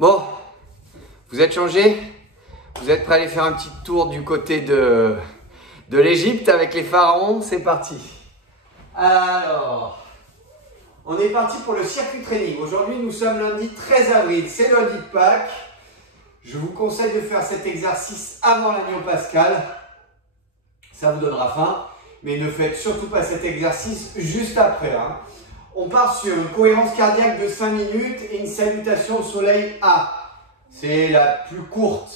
Bon, vous êtes changés? Vous êtes prêts à aller faire un petit tour du côté de l'Égypte avec les pharaons? C'est parti. Alors, on est parti pour le circuit training. Aujourd'hui, nous sommes lundi 13 avril, c'est lundi de Pâques. Je vous conseille de faire cet exercice avant la myopascale. Ça vous donnera faim, mais ne faites surtout pas cet exercice juste après. On part sur une cohérence cardiaque de 5 minutes et une salutation au soleil A. C'est la plus courte.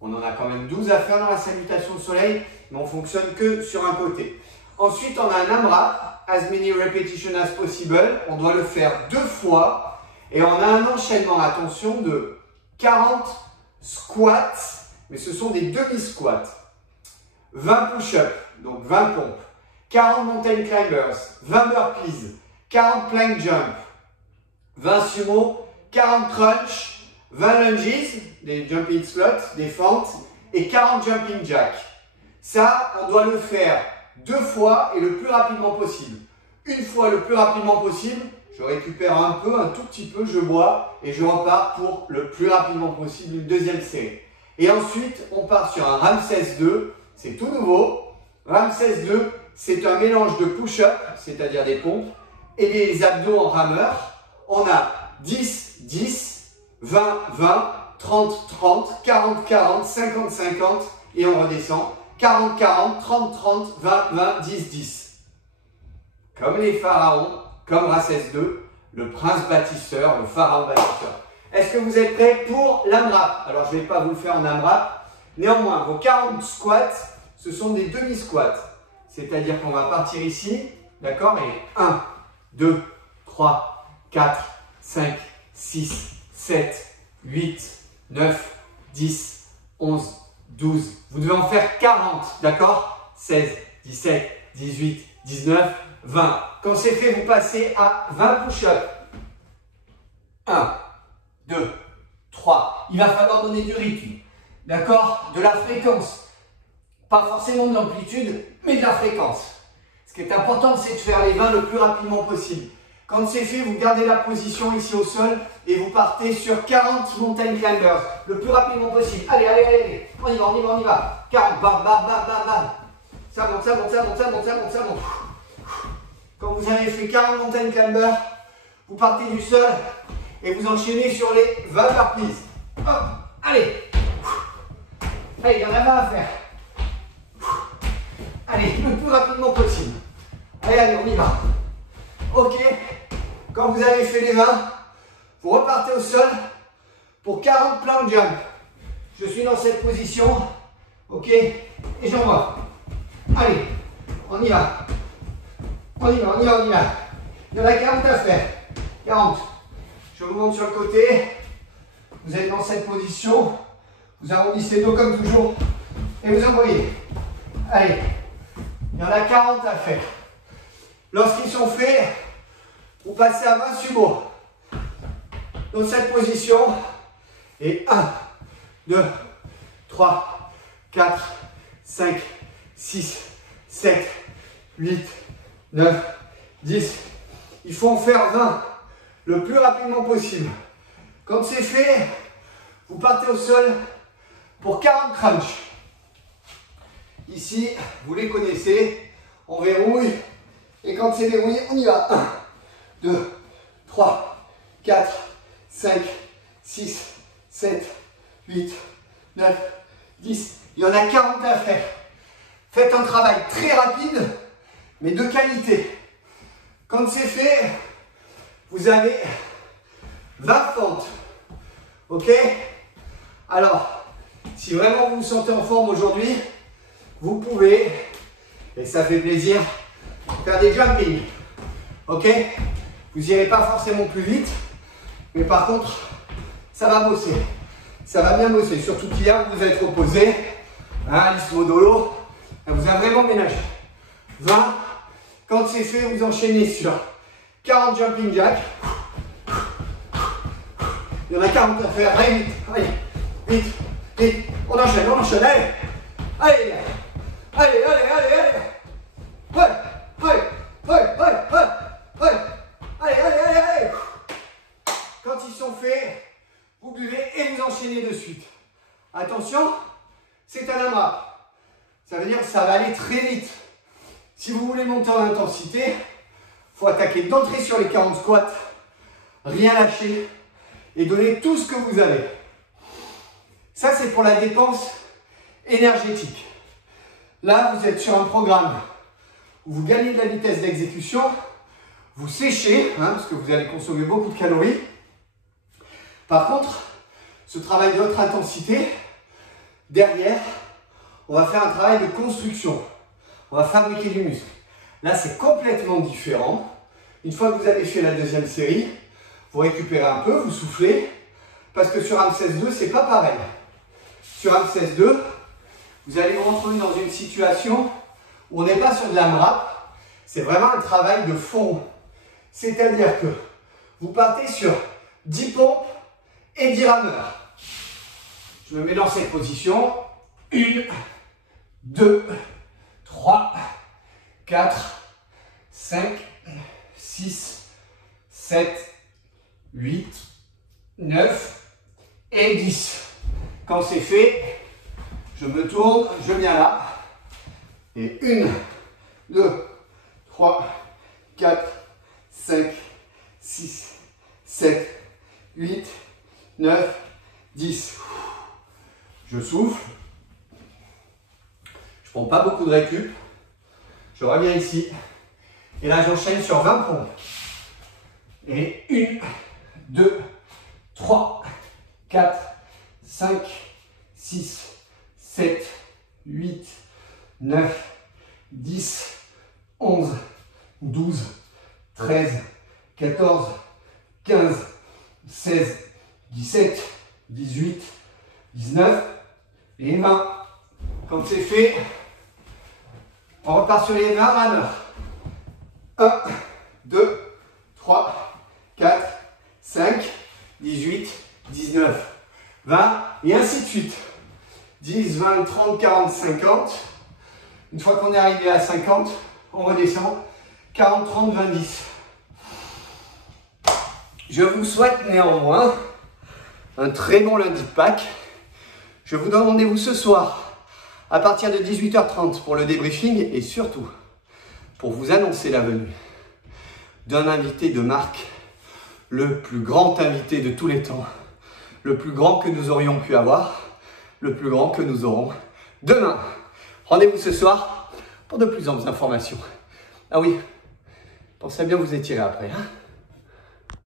On en a quand même 12 à faire dans la salutation au soleil, mais on ne fonctionne que sur un côté. Ensuite, on a un AMRAP, as many repetitions as possible. On doit le faire 2 fois. Et on a un enchaînement, attention, de 40 squats, mais ce sont des demi-squats. 20 push-ups, donc 20 pompes. 40 mountain climbers, 20 burpees, 40 plank jump, 20 sumo, 40 crunch, 20 lunges, des jumping squats, des fentes, et 40 jumping jack. Ça, on doit le faire 2 fois et le plus rapidement possible. Une fois le plus rapidement possible, je récupère un tout petit peu, je bois et je repars pour le plus rapidement possible une deuxième série. Et ensuite, on part sur un Ramsès 2, c'est tout nouveau. Ramsès 2, c'est un mélange de push-up, c'est-à-dire des pompes, et des abdos en rameur. On a 10, 10, 20, 20, 30, 30, 40, 40, 50, 50 et on redescend 40, 40, 30, 30, 20, 20, 10, 10. Comme les pharaons, comme Ramsès II, le prince bâtisseur, le pharaon bâtisseur. Est-ce que vous êtes prêts pour l'AMRAP? Alors je ne vais pas vous le faire en AMRAP. Néanmoins, vos 40 squats, ce sont des demi-squats. C'est-à-dire qu'on va partir ici, d'accord? Et 1, 2, 3, 4, 5, 6, 7, 8, 9, 10, 11, 12. Vous devez en faire 40, d'accord? 16, 17, 18, 19, 20. Quand c'est fait, vous passez à 20 push-ups. 1, 2, 3. Il va falloir donner du rythme, d'accord? De la fréquence. Pas forcément de l'amplitude, mais de la fréquence. Ce qui est important, c'est de faire les 20 le plus rapidement possible. Quand c'est fait, vous gardez la position ici au sol et vous partez sur 40 mountain climbers le plus rapidement possible. Allez, allez, allez, on y va, on y va, on y va. 40, bam, bam, bam, bam, bam. Ça monte, ça monte, ça monte, ça monte, ça monte, ça monte. Quand vous avez fait 40 mountain climbers, vous partez du sol et vous enchaînez sur les 20 burpees. Hop, allez. Allez, il y en a 20 à faire. Allez, le plus rapidement possible. Allez, allez, on y va. Ok. Quand vous avez fait les 20, vous repartez au sol pour 40 plank jump. Je suis dans cette position. Ok. Et j'envoie. Allez, on y va. On y va, on y va, on y va. Il y en a 40 à faire. 40. Je vous monte sur le côté. Vous êtes dans cette position. Vous arrondissez le dos comme toujours. Et vous envoyez. Allez. Il y en a 40 à faire. Lorsqu'ils sont faits, vous passez à 20 sumo. Dans cette position. Et 1, 2, 3, 4, 5, 6, 7, 8, 9, 10. Il faut en faire 20 le plus rapidement possible. Quand c'est fait, vous partez au sol pour 40 crunch. Ici, vous les connaissez, on verrouille, et quand c'est verrouillé, on y va. 1, 2, 3, 4, 5, 6, 7, 8, 9, 10. Il y en a 40 à faire. Faites un travail très rapide, mais de qualité. Quand c'est fait, vous avez 20 fentes. Ok? Alors, si vraiment vous vous sentez en forme aujourd'hui, vous pouvez, et ça fait plaisir, faire des jumping. Ok? Vous n'irez pas forcément plus vite, mais par contre, ça va bosser. Ça va bien bosser. Surtout qu'hier, vous vous êtes reposé. Alice Modolo, elle vous a vraiment ménagé. 20. Quand c'est fait, vous enchaînez sur 40 jumping jack. Il y en a 40 à faire. Allez, vite. Allez, vite, vite. On enchaîne, on enchaîne. Allez, allez. Allez, allez, allez, allez. Ouais, ouais, ouais, ouais, ouais, ouais. Allez, allez, allez, allez. Quand ils sont faits, vous buvez enchaîner de suite. Attention, c'est un AMRAP. Ça veut dire que ça va aller très vite. Si vous voulez monter en intensité, il faut attaquer d'entrée sur les 40 squats, rien lâcher et donner tout ce que vous avez. Ça, c'est pour la dépense énergétique. Là, vous êtes sur un programme où vous gagnez de la vitesse d'exécution, vous séchez, parce que vous allez consommer beaucoup de calories. Par contre, ce travail de haute intensité, derrière, on va faire un travail de construction. On va fabriquer du muscle. Là, c'est complètement différent. Une fois que vous avez fait la deuxième série, vous récupérez un peu, vous soufflez, parce que sur Ramsès 2, c'est pas pareil. Sur Ramsès 2, vous allez vous retrouver dans une situation où on n'est pas sur de l'AMRAP, c'est vraiment un travail de fond. C'est-à-dire que vous partez sur 10 pompes et 10 rameurs. Je me mets dans cette position. 1, 2, 3, 4, 5, 6, 7, 8, 9 et 10. Quand c'est fait, je me tourne, je viens là. Et 1, 2, 3, 4, 5, 6, 7, 8, 9, 10. Je souffle. Je ne prends pas beaucoup de récup. Je reviens ici. Et là, j'enchaîne sur 20 pompes. Et 1, 2, 3, 4, 5, 6, 7, 8, 9, 10, 11, 12, 13, 14, 15, 16, 17, 18, 19 et 20. Quand c'est fait, on repart sur les 20 rameurs. 1, 2, 3, 4, 5, 18, 19, 20 et ainsi de suite. 10, 20, 30, 40, 50. Une fois qu'on est arrivé à 50, on redescend. 40, 30, 20, 10. Je vous souhaite néanmoins un très bon lundi de Pâques. Je vous donne rendez-vous ce soir à partir de 18h30 pour le débriefing et surtout pour vous annoncer la venue d'un invité de marque, le plus grand invité de tous les temps, le plus grand que nous aurions pu avoir, le plus grand que nous aurons demain. Rendez-vous ce soir pour de plus amples informations. Ah oui, pensez à bien vous étirer après, hein.